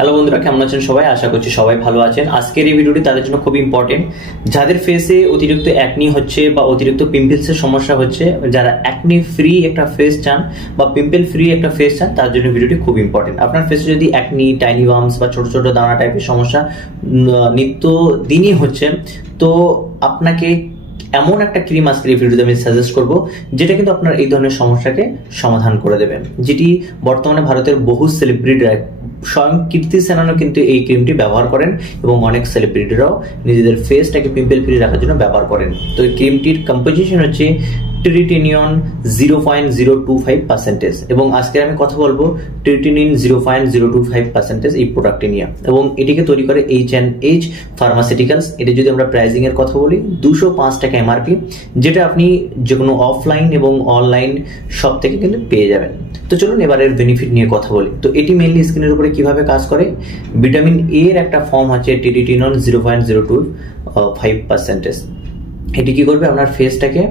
Hello বন্ধুরা, কেমন আছেন সবাই? আশা করছি সবাই ভালো আছেন। আজকের এই ভিডিওটি তাদের জন্য খুব ইম্পর্টেন্ট, যাদের ফেসে অতিরিক্ত অ্যাকনি হচ্ছে বা অতিরিক্ত পিম্পলসের সমস্যা হচ্ছে, যারা অ্যাকনি ফ্রি একটা ফেস চান বা পিম্পল ফ্রি একটা ফেস চান, তার জন্য ভিডিওটি খুব ইম্পর্টেন্ট। আপনার ফেসে যদি অ্যাকনি, টাইনি বাম্পস বা ছোট ছোট দানা টাইপের সমস্যা নিত্য দিনই হচ্ছে, তো আপনাকে এমন একটা ক্রিম আজকের এই ভিডিওতে আমি সাজেস্ট করব, যেটা কিন্তু আপনার এই ধরনের সমস্যাকে সমাধান করে দেবে। যেটি বর্তমানে ভারতের বহু সেলিব্রিটিরা, স্বয়ং কীর্তি সেনানও কিন্তু এই ক্রিমটি ব্যবহার করেন এবং অনেক সেলিব্রিটিরাও নিজেদের ফেসটাকে পিম্পল ফ্রি রাখার জন্য ব্যবহার করেন। তো এই ক্রিমটির কম্পোজিশন হচ্ছে ট্রিটিনিয়ন 0.025% এবং আজকে আমি কথা বলবো ট্রিটিনিন 0.025% এই প্রোডাক্টটি নিয়ে। এবং এটিকে তৈরি করে H&H ফার্মাসিউটিক্যালস। এটা যদি আমরা প্রাইসিং এর কথা বলি, 205 টাকা এমআরপি, যেটা আপনি যে কোনো অফলাইন এবং অনলাইন সব থেকে কিন্তু পেয়ে যাবেন। তো চলুন এবার এর বেনিফিট নিয়ে কথা বলি। তো এটি মেইনলি স্কিনের উপরে কিভাবে কাজ করে। ভিটামিন এ এর একটা ফর্ম হচ্ছে ট্রিটিনন 0.025%। এটি কি করবে, আপনার ফেসটাকে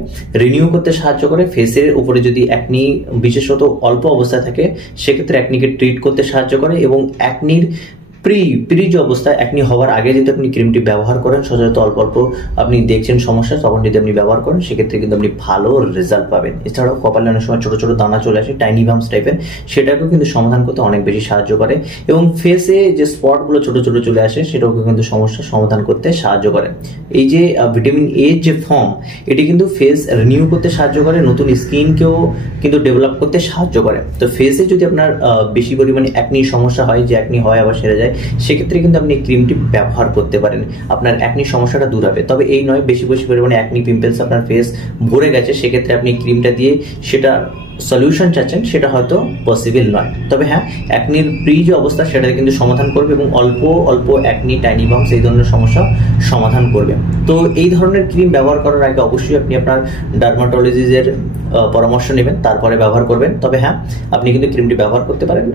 রিনিউ করতে সাহায্য করে। ফেসের উপরে যদি অ্যাকনি বিশেষত অল্প অবস্থায় থাকে, সেক্ষেত্রে অ্যাকনিকে ট্রিট করতে সাহায্য করে। এবং অ্যাকনির প্রি যে অবস্থা, অ্যাকনি হওয়ার আগে যদি আপনি ক্রিমটি ব্যবহার করেন, সচরাচর অল্প অল্প আপনি দেখছেন সমস্যা, তখন যদি আপনি ব্যবহার করেন, সেক্ষেত্রে কিন্তু আপনি ভালো রেজাল্ট পাবেন। এছাড়াও কপালে অনেক সময় ছোট ছোট দানা চলে আসে, টাইনি বাম্পস টাইপের, সেটাকেও কিন্তু সমাধান করতে অনেক বেশি সাহায্য করে। এবং ফেসে যে স্পটগুলো ছোট ছোট চলে আসে, সেটাকেও কিন্তু সমস্যার সমাধান করতে সাহায্য করে। এই যে ভিটামিন এ যে ফর্ম, এটি কিন্তু ফেস রিনিউ করতে সাহায্য করে, নতুন স্কিনকেও কিন্তু ডেভেলপ করতে সাহায্য করে। তো ফেসে যদি আপনার বেশি পরিমাণে অ্যাকনির সমস্যা হয়, যে অ্যাকনি হয় আবার সেরে যায়, সেক্ষেত্রে কিন্তু আপনি এই ক্রিমটি ব্যবহার করতে পারেন, আপনার অ্যাকনির সমস্যাটা দূর হবে। তবে এই নয় বেশি পরিমাণে অ্যাকনি পিম্পলস আপনার ফেস ভরে গেছে, সেক্ষেত্রে আপনি ক্রিমটা দিয়ে সেটা সলিউশন চাচ্ছেন, সেটা হয়তো পসিবল নয়। তবে হ্যাঁ, অ্যাকনির প্রি যে অবস্থা সেটা কিন্তু সমাধান করবে এবং অল্প অল্প অ্যাকনি, টাইনি বাম্পস এই ধরনের সমস্যা সমাধান করবে। তো এই ধরনের ক্রিম ব্যবহার করার আগে অবশ্যই আপনি আপনার ডার্মাটোলজিস্টের পরামর্শ নেবেন, তারপরে ব্যবহার করবেন। তবে হ্যাঁ, আপনি কিন্তু ক্রিমটি ব্যবহার করতে পারেন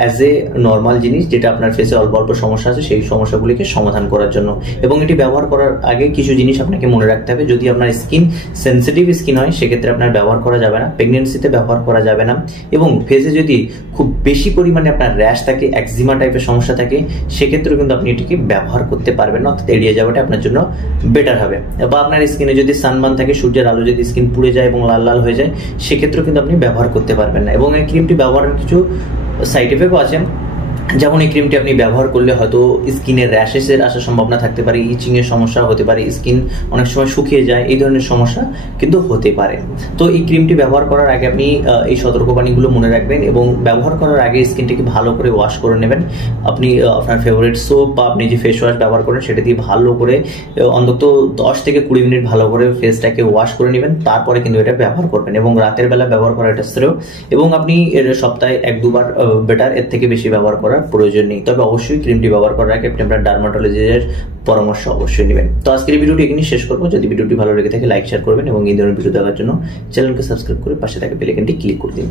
অ্যাজ এ নর্মাল জিনিস, যেটা আপনার ফেসে অল্প অল্প সমস্যা আছে সেই সমস্যাগুলিকে সমাধান করার জন্য। এবং এটি ব্যবহার করার আগে কিছু জিনিস আপনাকে মনে রাখতে হবে। যদি আপনার স্কিন সেন্সিটিভ স্কিন হয়, সেক্ষেত্রে আপনার ব্যবহার করা যাবে না, প্রেগনেন্সিতে ব্যবহার করা যাবে না। এবং ফেসে যদি খুব বেশি পরিমাণে আপনার র্যাশ থাকে, একজিমা টাইপের সমস্যা থাকে, সেক্ষেত্রেও কিন্তু আপনি এটিকে ব্যবহার করতে পারবেন না, অর্থাৎ এড়িয়ে যাওয়াটা আপনার জন্য বেটার হবে। বা আপনার স্কিনে যদি সানবার্ন থাকে, সূর্যের আলো যদি স্কিন পুড়ে যায় এবং লাল লাল হয়ে যায়, সেক্ষেত্রেও কিন্তু আপনি ব্যবহার করতে পারবেন না। এবং এই ক্রিমটি ব্যবহারের কিছু সাইড এফেক্টও আছে, যেমন এই ক্রিমটি আপনি ব্যবহার করলে হয়তো স্কিনের র্যাশেসের আসার সম্ভাবনা থাকতে পারে, ইচিং এর সমস্যা হতে পারে, স্কিন অনেক সময় শুকিয়ে যায়, এই ধরনের সমস্যা কিন্তু হতে পারে। তো এই ক্রিমটি ব্যবহার করার আগে আপনি এই সতর্কবাণীগুলো মনে রাখবেন এবং ব্যবহার করার আগে স্কিনটাকে ভালো করে ওয়াশ করে নেবেন। আপনি আপনার ফেভারিট সোপ বা আপনি যে ফেস ওয়াশ ব্যবহার করেন, সেটা দিয়ে ভালো করে অন্তত 10 থেকে 20 মিনিট ভালো করে ফেসটাকে ওয়াশ করে নেবেন, তারপরে কিন্তু এটা ব্যবহার করবেন। এবং রাতের বেলা ব্যবহার করা এটা শ্রেয়, এবং আপনি এর সপ্তাহে 1-2 বার বেটার, এর থেকে বেশি ব্যবহার করার প্রয়োজন নেই। তবে অবশ্যই ক্রিমটি ব্যবহার করার আগে আপনি আপনার ডার্মাটোলজিস্টের পরামর্শ অবশ্যই নেবেন। তো আজকের ভিডিওটি এখানে শেষ করবো। যদি ভিডিওটি ভালো লেগে থাকে লাইক শেয়ার করবেন এবং এই ধরনের ভিডিও দেখার জন্য চ্যানেলকে সাবস্ক্রাইব করে পাশে থাকা বেল আইকনটি ক্লিক করে দিন।